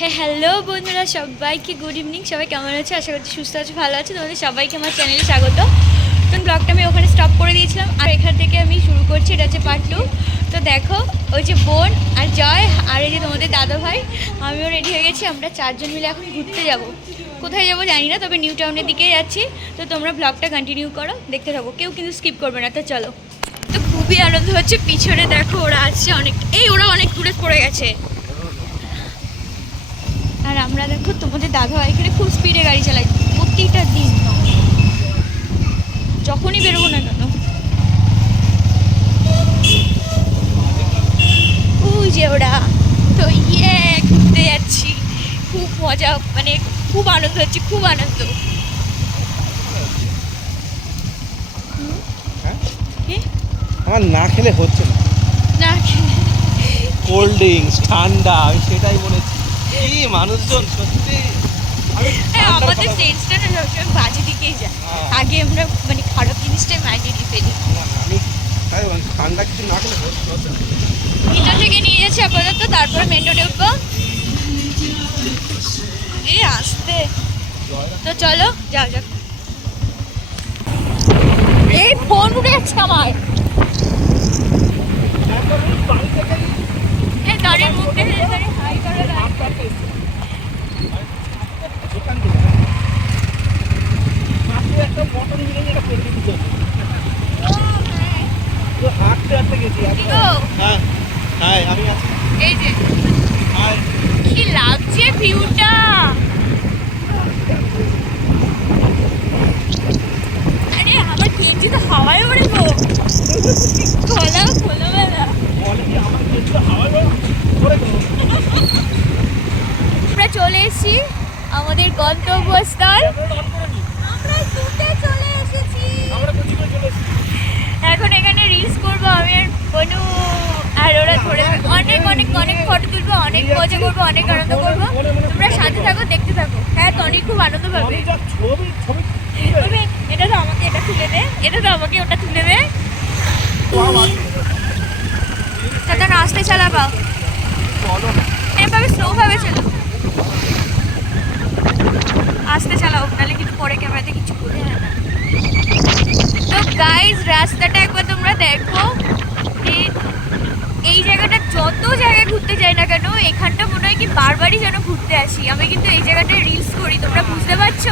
হ্যাঁ হ্যালো বন্ধুরা, সবাইকে গুড ইভিনিং সবাই কেমন আছে? আশা করছি সুস্থ আছে, ভালো আছে। তোমাদের সবাইকে আমার চ্যানেলে স্বাগত। তো ব্লগটা আমি ওখানে স্টপ করে দিয়েছিলাম। আর এখান থেকে আমি শুরু করছি, এটা হচ্ছে পার্ট টু তো দেখো, ওই যে বোন আর জয় আর এই যে তোমাদের দাদা ভাই, আমিও রেডি হয়ে গেছি। আমরা চারজন মিলে এখন ঘুরতে যাব। কোথায় যাব জানি না, তবে নিউ টাউনের দিকে যাচ্ছি। তো তোমরা ব্লগটা কন্টিনিউ করো, দেখতে থাকো। কেউ কিন্তু স্কিপ করবে না, তো চলো। তো খুবই আনন্দ হচ্ছে, পিছনে দেখো, ওরা আসছে অনেক এই, ওরা অনেক দূরে পড়ে গেছে। আর আমরা দেখো তোমাদের দাদা এখানে খুব স্পিডে গাড়ি চালাই প্রতিটা দিন যখনই বেরোবো না কেন? ওই যে ওরা। তো ইয়ে ঘুরতে যাচ্ছি। খুব মজা মানে খুব আনন্দ হচ্ছে খুব আনন্দ? হ্যাঁ? আমার না খেলে হচ্ছে না। না কোল্ড ড্রিঙ্কস ঠান্ডা আমি সেটাই বলেছি। কি মানুষজন সত্যি? হ্যাঁ, আমাদের সেন্সটা না সবসময় বাজে দিকেই যায়। হ্যাঁ। আগে আমরা মানে খারাপ জিনিসটাই মাইন্ডে দিয়ে ফেলি ঠান্ডা কিছু না না। ভিতর থেকে নিয়ে যাচ্ছি আপাতত তারপরে মেন রোডে উঠবো। এই আসতে। তো চলো যাও যাও। এই ফোন উঠে যাচ্ছে আমার। এই গাড়ির মুখে গাড়ি হাই এই যে। কি লাগছে ভিউটা আরে আমার গেঞ্জি তো হাওয়ায় ওড়ে গো খোলা খোলা বেলা বলে কি আমার কিন্তু হাওয়া করে দেবো আমরা চলে এসেছি আমাদের গন্তব্যস্থল আমরা ঘুরতে চলে এসেছি আমরা কোচি করে চলে এসেছি এখন এখানে রিলস করব আমি আর বনু আর ওরা ধরে অনেক অনেক অনেক ফটো তুলবো অনেক মজা করব অনেক আনন্দ করব। তোমরা সাথে থাকো দেখতে থাকো। হ্যাঁ তনি খুব আনন্দ পাবে। এটা তো আমাকে এটা তুলে দে। এটা তো আমাকে ওটা তুলে দে। দাদা রাস্তায় চালাবা চলো না এভাবে স্লো ভাবে চলো। আস্তে চালাও নাহলে কিন্তু পরে ক্যামেরাতে কিছু বোঝা যায় না। তো গাইজ রাস্তাটা একবার তোমরা দেখো এই- এই জায়গাটা যত জায়গায় ঘুরতে যাই না কেন এখানটা মনে হয় কি বারবারই যেন ঘুরতে আসি। আমি কিন্তু এই জায়গাটায় রিলস করি তোমরা বুঝতে পারছ?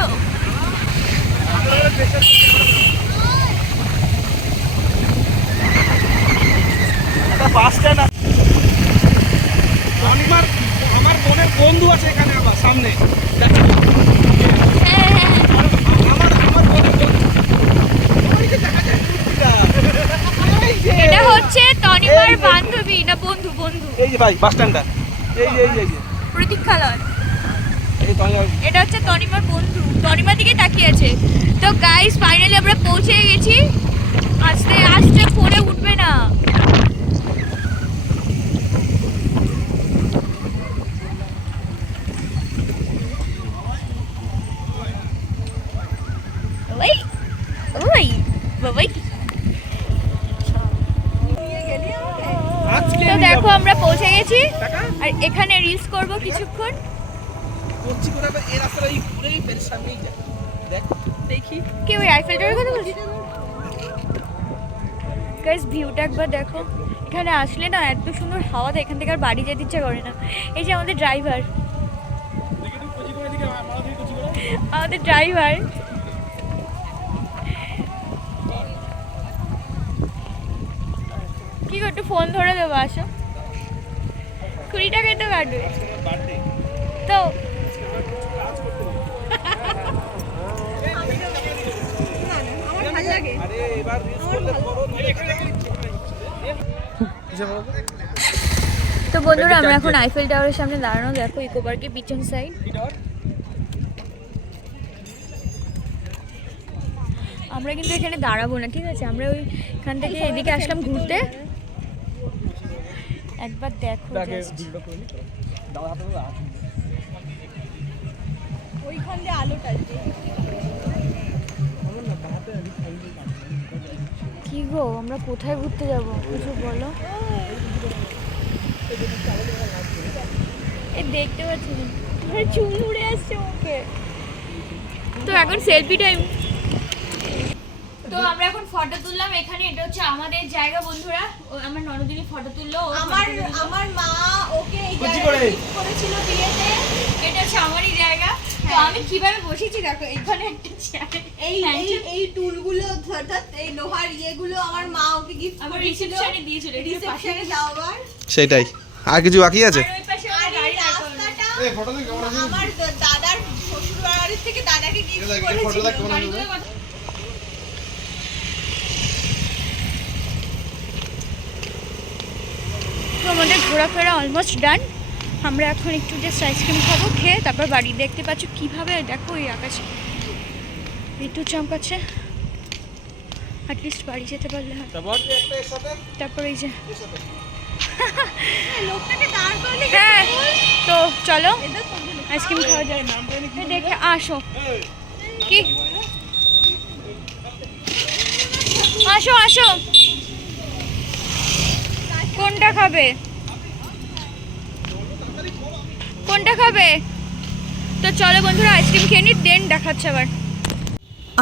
আমার আমার বোনের বন্ধু আছে এখানে আবার সামনে। এটা হচ্ছে যে- বান্ধবী না বন্ধু বন্ধু? এই যে ভাই বাস স্ট্যান্ডটা এই যে এই যে। প্রতীক্ষালয়। এটা হচ্ছে তনিমার বন্ধু। তনিমার দিকে তাকিয়ে আছে। তো গাইস ফাইনালি আমরা পৌঁছে গেছি। আস্তে আস্তে ফোনে উঠবে না ওই ওই বাবাই আজকে তো আমি দেখো যাব। আমরা পৌঁছে গেছি টাকা আর এখানে রিলস করব কিছুক্ষণ। করছি করে আবার এই রাস্তাটা এই ঘুরেই ফের সামনেই যা। দেখ। দেখি। কি ওই আইফেল টাওয়ারের কথা বলছিস? গাইস ভিউটা একবার দেখো। এখানে আসলে না এত সুন্দর হাওয়া দেয় এখান থেকে আর বাড়ি যেতে ইচ্ছা করে না। এই যে আমাদের ড্রাইভার আমাদের ড্রাইভার কি একটু ফোন ধরে দেবো আসো। কুড়ি টাকায় তো কাটবে তো। তো বন্ধুরা, আমরা এখন আইফেল টাওয়ারের সামনে দাঁড়ানো। দেখো ইকো পার্কের পিছন সাইড আমরা কিন্তু এখানে দাঁড়াবো না, ঠিক আছে? আমরা ওই এখান থেকে এদিকে আসলাম ঘুরতে। একবার দেখো। ওইখান দিয়ে আলোটা কি গো আমরা কোথায় ঘুরতে যাব? কিছু বলো। এ দেখতে পাচ্ছি চুল উড়ে আসছে মুখে তো এখন সেলফি টাইম তো আমরা এখন ফটো তুললাম এখানে এটা হচ্ছে আমাদের জায়গা বন্ধুরা। আমার ননদিনী ফটো তুললো আমার আমার মা ওকে এই জায়গায় করেছিল বিয়েতে। এটা হচ্ছে আমারই জায়গা। তো আমি কীভাবে বসেছি দেখো এখানে একটা চেয়ার এই এই এই টুলগুলো অর্থাৎ এই লোহার ইয়েগুলো আমার মা ওকে গিফট আমার রিসেপশনে দিয়েছিল রিসেপশনে যাওয়ার সেটাই। আর কিছু বাকি আছে? ওই পাশে আর আমার গাড়ি রাখা আমার দাদার শ্বশুর বাড়ির থেকে দাদাকে গিফট করেছিল গাড়িগুলো কত- তো আমাদের ঘোরাফেরা অলমোস্ট ডান আমরা এখন একটু জাস্ট আইসক্রিম খাব খেয়ে তারপর বাড়ি দেখতে পাচ্ছ কীভাবে দেখো এই আকাশে। বিদ্যুৎ চমকাচ্ছে অ্যাটলিস্ট বাড়ি যেতে পারলে হয়। তারপর এই যে। লোকটাকে দাঁড় করলে হ্যাঁ তো চলো। আইসক্রিম খাওয়া যায় দেখে আসো। কি? আসো আসো। কোনটা খাবে? কোনটা খাবে? তো চলো বন্ধুরা আইসক্রিম খেয়ে নি দেন দেখাচ্ছে আবার।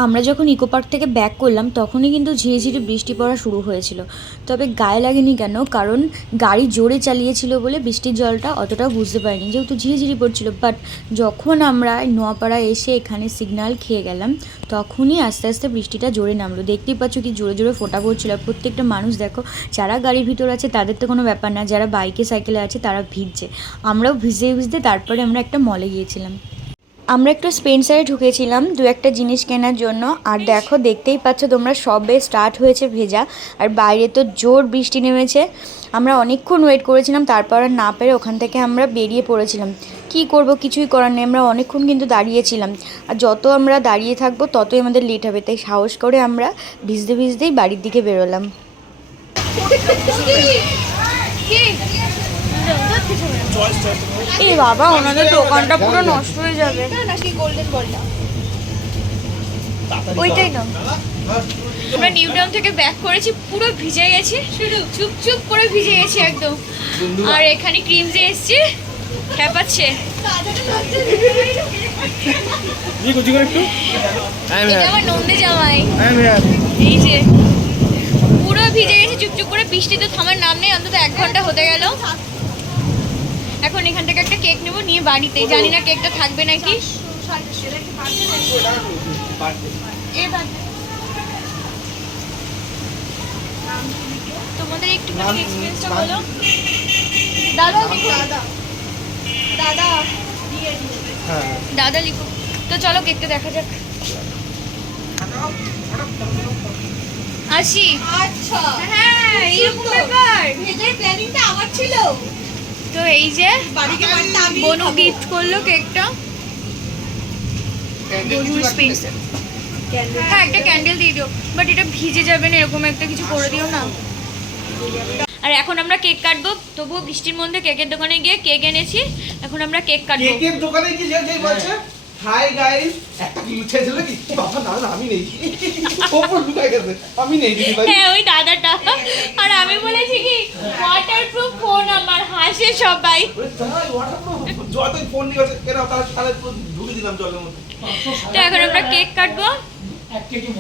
আমরা যখন ইকো পার্ক থেকে ব্যাক করলাম, তখনই কিন্তু ঝিরিঝিরি বৃষ্টি পড়া শুরু হয়েছিল। তবে গায়ে লাগেনি কেন? কারণ গাড়ি জোরে চালিয়েছিল বলে বৃষ্টির জলটা অতটাও বুঝতে পারিনি, যেহেতু ঝিরিঝিরি পড়ছিল। বাট যখন আমরা নোয়াপাড়া এসে এখানে সিগন্যাল খেয়ে গেলাম, তখনই আস্তে আস্তে বৃষ্টিটা জোরে নামলো। দেখতেই পাচ্ছ কি জোরে জোরে ফোটা পড়ছিল। প্রত্যেকটা মানুষ দেখো, যারা গাড়ির ভিতর আছে তাদের তো কোনো ব্যাপার না, যারা বাইকে সাইকেলে আছে তারা ভিজছে। আমরাও ভিজতে ভিজতে তারপরে আমরা একটা মলে গিয়েছিলাম। আমরা একটু স্পেন্সারে ঢুকেছিলাম, দু একটা জিনিস কেনার জন্য। আর দেখো, দেখতেই পাচ্ছ তোমরা সবে স্টার্ট হয়েছে ভেজা। আর বাইরে তো জোর বৃষ্টি নেমেছে। আমরা অনেকক্ষণ ওয়েট করেছিলাম, তারপর আর না পেরে ওখান থেকে আমরা বেরিয়ে পড়েছিলাম। কি করব, কিছুই করার নেই। আমরা অনেকক্ষণ কিন্তু দাঁড়িয়েছিলাম। আর যত আমরা দাঁড়িয়ে থাকব, ততই আমাদের লেট হবে। তাই সাহস করে আমরা ভিজতে ভিজতেই বাড়ির দিকে বেরোলাম। এ বাবা ওনাদের দোকানটা পুরো নষ্ট হয়ে যাবে। গোল্ডেন বলটা ওইটাই না আমরা নিউ টাউন থেকে ব্যাক করেছি পুরো ভিজে গেছি। শুধু। চুপ চুপ করে ভিজে গেছি একদম। আর এখানে ক্রিম দিয়ে এসছি খেপাচ্ছে। আমার নন্দে জামাই। এই যে পুরো ভিজে গেছে চুপচুপ করে বৃষ্টি তো থামার নাম নেই অন্তত এক ঘণ্টা হতে গেল। এখন এখান থেকে একটা কেক নেব নিয়ে বাড়িতে। জানি না কেকটা থাকবে নাকি। তোমাদের একটুখানি এক্সপিরিয়েন্সটা বলো। দাদা লিখো। দাদা। দাদা দাদা লিখো। তো চলো কেকটা দেখা যাক। আসি। আচ্ছা। হ্যাঁ এইরকম ব্যাপার। ভেজার প্ল্যানিংটা আমার ছিল। তো এই যে বাড়িতে বাড়িতে আমি বনু গিফট করল কেকটা। হ্যাঁ একটা ক্যান্ডেল দিয়ে দিও। বাট এটা ভিজে যাবে না এরকম একটা কিছু করে দিও না। আর এখন আমরা কেক কাটবো। তবুও বৃষ্টির মধ্যে কেকের দোকানে গিয়ে কেক এনেছি। এখন আমরা কেক কাটবো। কেকের দোকানে কি যে যে বলছে? হাই গাইস একটা কি? লুচে ছিল কি বাবা? না না আমি নেই। ওপর গেছে। আমি নেই দিদি ভাই। হ্যাঁ ওই দাদাটা। আর আমি বলেছি কি ওয়াটারপ্রুফ ফোন আমার। হাসে সবাই। যতই ফোন নিয়ে গেছে। এরা তারা তাহলে ঢুকে দিলাম জলের মধ্যে। তো এখন আমরা কেক কাটবো।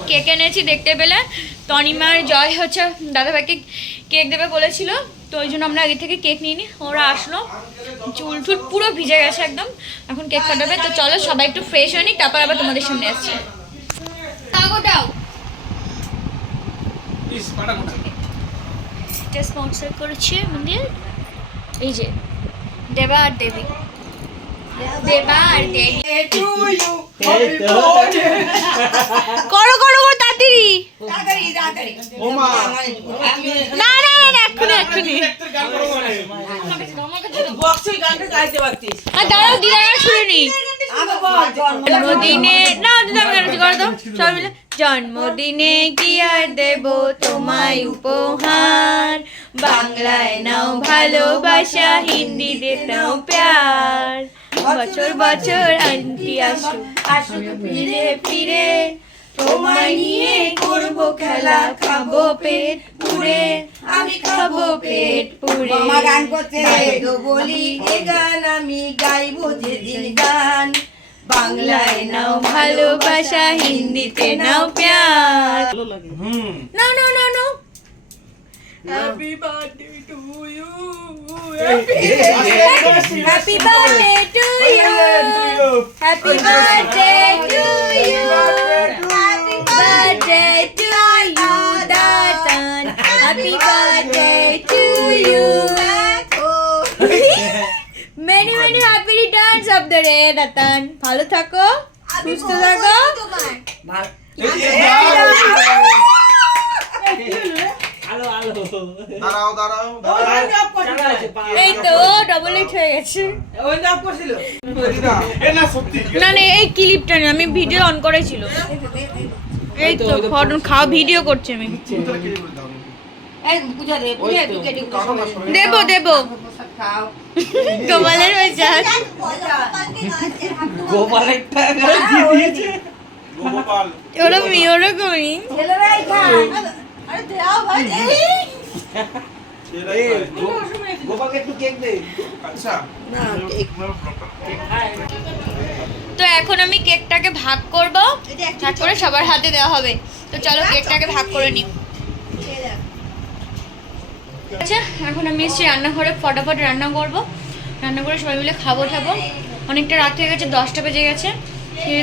কেক এনেছি দেখতে পেলে। তনিমার জয় হচ্ছে। দাদা দাদাভাইকে কেক দেবে বলেছিল। তো ওই জন্য আমরা আগে থেকে কেক নিয়ে নিই। ওরা আসলো। চুল টুল পুরো ভিজে গেছে একদম। এখন কেক কাটাবে। তো চলো সবাই একটু ফ্রেশ হয়ে নিই তারপর আবার তোমাদের সামনে আসছি। এটা স্পন্সর করেছে এই যে দেবা আর দেবী। দেবা আর দেবী। করো করো করো তাড়াতাড়ি। না, জন্মদিনে না আমি করে দাও। সবাই মিলে জন্মদিনে কি আর দেব তোমায় উপহার? বাংলায় নাও ভালোবাসা, হিন্দিতে নাও প্যার। বছর বছর, আন্টি আসুক আসুক, ফিরে ফিরে। তোমায় নিয়ে করব খেলা খাব পেট পুরে আমি খাব পেট পুরে মামা গান করছে। বলি এ গান আমি গাইবো যেদিন গান। বাংলায় নাও ভালোবাসা হিন্দিতে নাও প্যার। না না না না happy birthday to you happy birthday to you happy birthday to you to you many many happy returns of the day দাতান ভালো থাকো সুস্থ থাকো। দাঁড়াও দাঁড়াও এই তো ডবল এইট হয়ে গেছে। না না না এই ক্লিপটা নেই আমি ভিডিও অন করেছিল এই তো ফটো খাওয়া ভিডিও করছি আমি। দেবো দেবো। গোপালের দিয়েছে গোপাল। ওরকমই আচ্ছা। না কেক তো এখন আমি কেকটাকে ভাগ করব। ভাগ করে সবার হাতে দেওয়া হবে। তো চলো কেকটাকে ভাগ করে নিই। আচ্ছা এখন আমি এসেছি রান্নাঘরে, ফটাফট রান্না করব। রান্না করে সবাই মিলে খাব খাব অনেকটা রাত হয়ে গেছে, দশটা বেজে গেছে।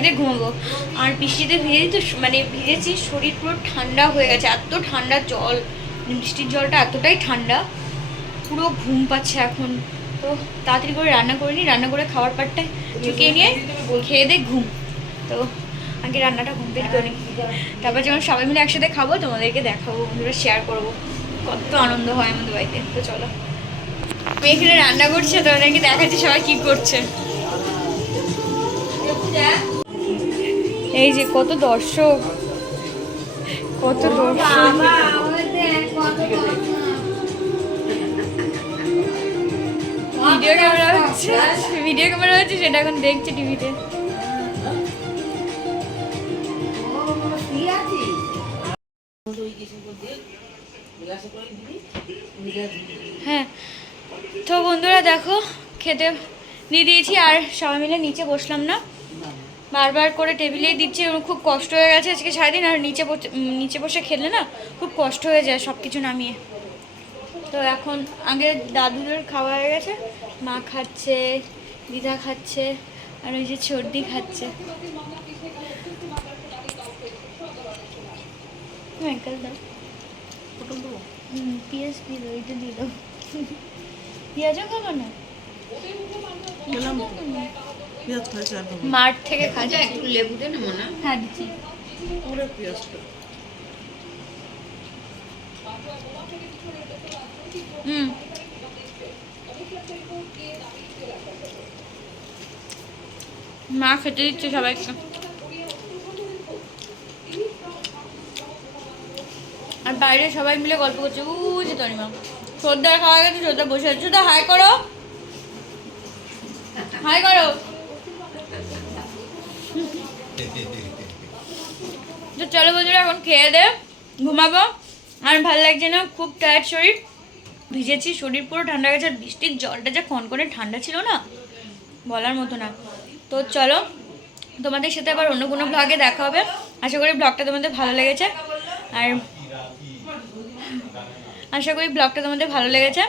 দিয়ে ঘুমাবো। আর বৃষ্টিতে ভিজেছি তো মানে ভিজেছি, শরীর পুরো ঠান্ডা হয়ে গেছে, এত ঠান্ডা জল। বৃষ্টির জলটা এতটাই ঠান্ডা, পুরো ঘুম পাচ্ছে এখন। তো তাড়াতাড়ি করে রান্না করে নিই, রান্না করে খাবার পাটটা চুকিয়ে নিয়ে খেয়ে দিয়ে ঘুম। তো আগে রান্নাটা কমপ্লিট করে তারপর যখন সবাই মিলে একসাথে খাব, তোমাদেরকে দেখাবো, বন্ধুরা শেয়ার করব। কত আনন্দ হয় আমাদের বাড়িতে। তো চলো। আমি এখানে রান্না করছি তোমাদেরকে দেখাচ্ছি সবাই কি করছে। এই যে কত দর্শক। কত দর্শক। ভিডিও ক্যামেরা হচ্ছে ভিডিও ক্যামেরা হচ্ছে সেটা এখন দেখছে টিভিতে। হ্যাঁ। তো বন্ধুরা দেখো খেতে দিয়ে দিয়েছি আর সবাই মিলে নিচে বসলাম না। বারবার করে টেবিলেই দিচ্ছি এবং খুব কষ্ট হয়ে গেছে আজকে সারাদিন আর নিচে বসে নিচে বসে খেলে না খুব কষ্ট হয়ে যায় সব কিছু নামিয়ে। তো এখন আগে দাদুদের খাওয়া হয়ে গেছে মা খাচ্ছে দিদা খাচ্ছে আর ওই যে সর্দি খাচ্ছে। হুম, পেঁয়াজ দিয়ে দাও এটা দিয়ে দাও পেঁয়াজও খাব না? মাঠ থেকে খাচ্ছি একটু লেবু দে না? মনে হ্যাঁ দিচ্ছি। হুম। মা খেতে দিচ্ছে সবাইকে। বাইরে সবাই মিলে গল্প করছে। যে তরি মা। সর্দার খাওয়া গেছে সর্দার বসে আছে। সর্দার হাই করো। হাই করো। তো চলো বন্ধুরা, এখন খেয়ে দে, ঘুমাবো। আর ভালো লাগছে না, খুব টায়ার্ড শরীর। ভিজেছি, শরীর পুরো ঠান্ডা গেছে। আর বৃষ্টির জলটা যে যা করে ঠান্ডা ছিল না, বলার মতো না। তো চলো, তোমাদের সাথে আবার অন্য কোনো ব্লগে দেখা হবে। আশা করি ব্লগটা তোমাদের ভালো লেগেছে। আর আশা করি ব্লগটা তোমাদের ভালো লেগেছে।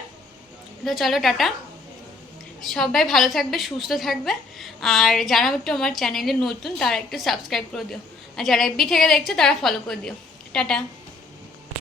তো চলো, টাটা। সবাই ভালো থাকবে, সুস্থ থাকবে। আর যারা একটু আমার চ্যানেলে নতুন, তারা একটু সাবস্ক্রাইব করে দিও। আর যারা বি থেকে দেখছ, তারা ফলো করে দিও। টাটা।